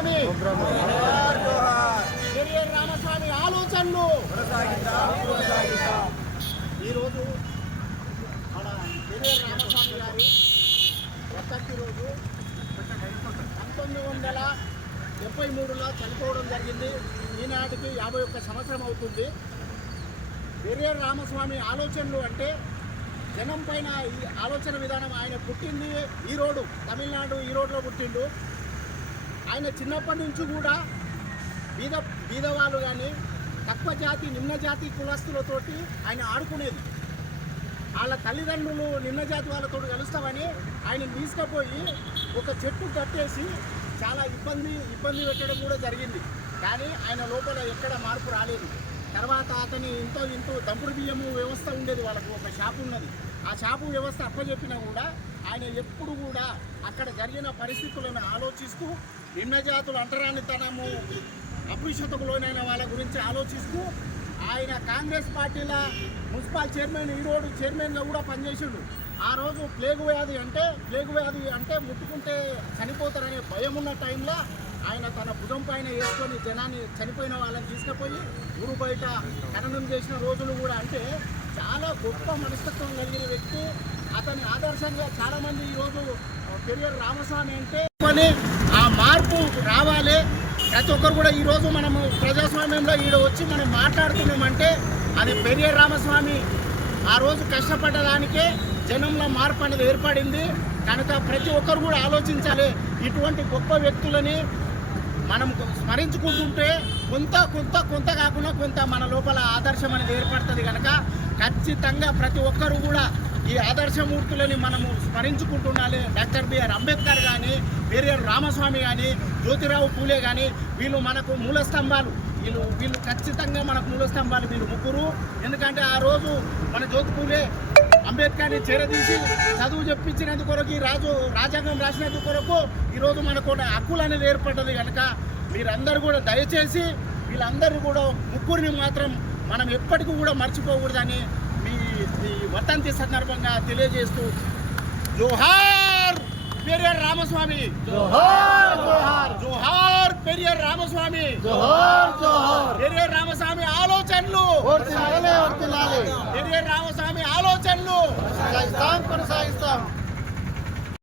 రామస్వామి పెరియర్ రామస్వామి ఆలోచనలు ఈరోజు మన పెరియర్ రామస్వామి గారి వర్ధంతి రోజు 1973లో చనిపోవడం జరిగింది. ఈనాటికి 51 సంవత్సరం అవుతుంది. పెరియర్ రామస్వామి ఆలోచనలు అంటే జనం పైన ఈ ఆలోచన విధానం. ఆయన పుట్టింది ఈరోడు, తమిళనాడు ఈరోడ్లో పుట్టిండు. ఆయన చిన్నప్పటి నుంచి కూడా బీదవాళ్ళు కానీ తక్కువ జాతి నిమ్న జాతి కులస్తులతోటి ఆయన ఆడుకునేది. వాళ్ళ తల్లిదండ్రులు నిమ్న జాతి వాళ్ళతో కలుస్తామని ఆయన తీసుకుపోయి ఒక చెట్టు కట్టేసి చాలా ఇబ్బంది పెట్టడం కూడా జరిగింది. కానీ ఆయన లోపల ఎక్కడ మార్పు రాలేదు. తర్వాత అతని ఇంతో దంపుడు బియ్యము వ్యవస్థ ఉండేది, వాళ్ళకు ఒక షాపు ఉన్నది. ఆ షాపు వ్యవస్థ అప్పచెప్పినా కూడా ఆయన ఎప్పుడు కూడా అక్కడ జరిగిన పరిస్థితులను ఆలోచిస్తూ నిమ్న జాతులు అంటరానితనము అపరిశుద్ధములోనైన వాళ్ళ గురించి ఆలోచిస్తూ ఆయన కాంగ్రెస్ పార్టీల మున్సిపల్ చైర్మన్ ఈరోడు చైర్మన్గా కూడా పనిచేసిండు. ఆ రోజు ప్లేగు వ్యాధి అంటే ముట్టుకుంటే చనిపోతారనే భయం ఉన్న టైంలో ఆయన తన భుజం పైన వేసుకొని జనాన్ని చనిపోయిన వాళ్ళని తీసుకుపోయి ఊరు బయట ఖననం చేసిన రోజులు కూడా. అంటే చాలా గొప్ప మనస్తత్వం కలిగిన వ్యక్తి. అతని ఆదర్శంగా చాలామంది ఈరోజు పెరియర్ రామస్వామి అంటే ఆ మార్పు రావాలి. ప్రతి ఒక్కరు కూడా ఈరోజు మనము ప్రజాస్వామ్యంలో ఈడ వచ్చి మనం మాట్లాడుతున్నామంటే అది పెరియర్ రామస్వామి ఆ రోజు కష్టపడ్డదానికే జనంలో మార్పు అనేది ఏర్పడింది. కనుక ప్రతి ఒక్కరు కూడా ఆలోచించాలి. ఇటువంటి గొప్ప వ్యక్తులని మనం స్మరించుకుంటుంటే కొంత కాకుండా కొంత మన లోపల ఆదర్శం అనేది ఏర్పడుతుంది. కనుక ఖచ్చితంగా ప్రతి ఒక్కరు కూడా ఈ ఆదర్శమూర్తులని మనము స్మరించుకుంటుండాలి. డాక్టర్ బిఆర్ అంబేద్కర్ కానీ, పెరియర్ రామస్వామి కానీ, జ్యోతిరావు పూలే కానీ వీళ్ళు మనకు మూలస్తంభాలు. వీళ్ళు ఖచ్చితంగా మనకు మూలస్తంభాలు వీళ్ళు ముగ్గురు. ఎందుకంటే ఆ రోజు మన జ్యోతి పూలే అంబేద్కర్ని చేరదీసి చదువు చెప్పించినందుకు కొరకు, రాజ్యాంగం రాసినందుకు కొరకు ఈరోజు మనకు హక్కులు అనేది ఏర్పడ్డది. కనుక మీరందరూ కూడా దయచేసి వీళ్ళందరూ కూడా ముగ్గురిని మాత్రం మనం ఎప్పటికీ కూడా మర్చిపోకూడదని ఈ వర్ధంతి సందర్భంగా తెలియజేస్తూ జోహార్ పెరియర్ రామస్వామి, జోహార్ జోహార్ జోహార్ పెరియర్ రామస్వామి, జోహార్ జోహార్ పెరియర్ రామస్వామి ఆలోచనలు పెరియర్ రామస్వామి ఆలోచనలు కొనసాగిస్తాం.